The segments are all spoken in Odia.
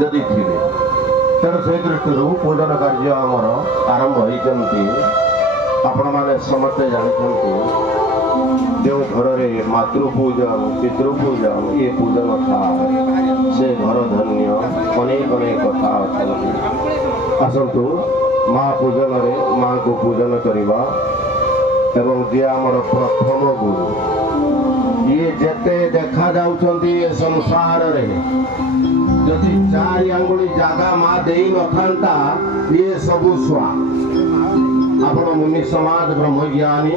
ଯଦି ଥିବେ। ତେଣୁ ସେହି ଦୃଷ୍ଟିରୁ ପୂଜନ କାର୍ଯ୍ୟ ଆମର ଆରମ୍ଭ ହୋଇଛନ୍ତି। ଆପଣମାନେ ସମସ୍ତେ ଜାଣିଛନ୍ତି ଯେଉଁ ଘରରେ ମାତୃପୂଜନ ପିତୃପୂଜନ ଏ ପୂଜନ ଥାଏ ସେ ଘର ଧନ୍ୟ। ଅନେକ ଅନେକ କଥା ଅଛନ୍ତି। ଆସନ୍ତୁ ମା ପୂଜନରେ ମାଙ୍କୁ ପୂଜନ କରିବା ଏବଂ ଯିଏ ଆମର ପ୍ରଥମ ଗୁରୁ ଇଏ ଯେତେ ଦେଖାଯାଉଛନ୍ତି ଏ ସଂସାରରେ ଯଦି 4 ଆଙ୍ଗୁଳି ଜାଗା ମା ଦେଇନଥାନ୍ତା ଇଏ ସବୁ ସ୍ୱା। ଆପଣ ମୁନି ସମାଜ ବ୍ରହ୍ମଜ୍ଞାନୀ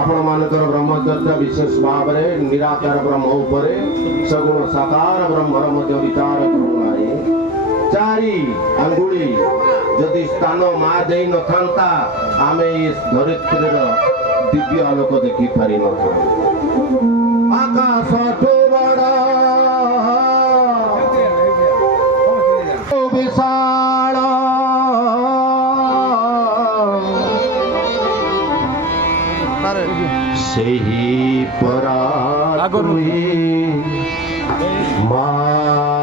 ଆପଣମାନଙ୍କର ବ୍ରହ୍ମଚର୍ଯ୍ୟ ବିଶେଷ ଭାବରେ ନିରାକାର ବ୍ରହ୍ମ ଉପରେ ସଗୁଣ ସାକାର ବ୍ରହ୍ମର ମଧ୍ୟ ବିଚାର କରୁନାହିଁ। 4 ଆଙ୍ଗୁଳି ଯଦି ସ୍ଥାନ ମା ଦେଇନଥାନ୍ତା ଆମେ ଏ ଧରିତ୍ରୀର ଦିବ୍ୟ ଆଲୋକ ଦେଖିପାରିନଥାନ୍ତୁ। ଆକାଶଠୁ ବଡ଼ ବିଶାଳ ସେହି ପରାତ୍ପରୀ ମା।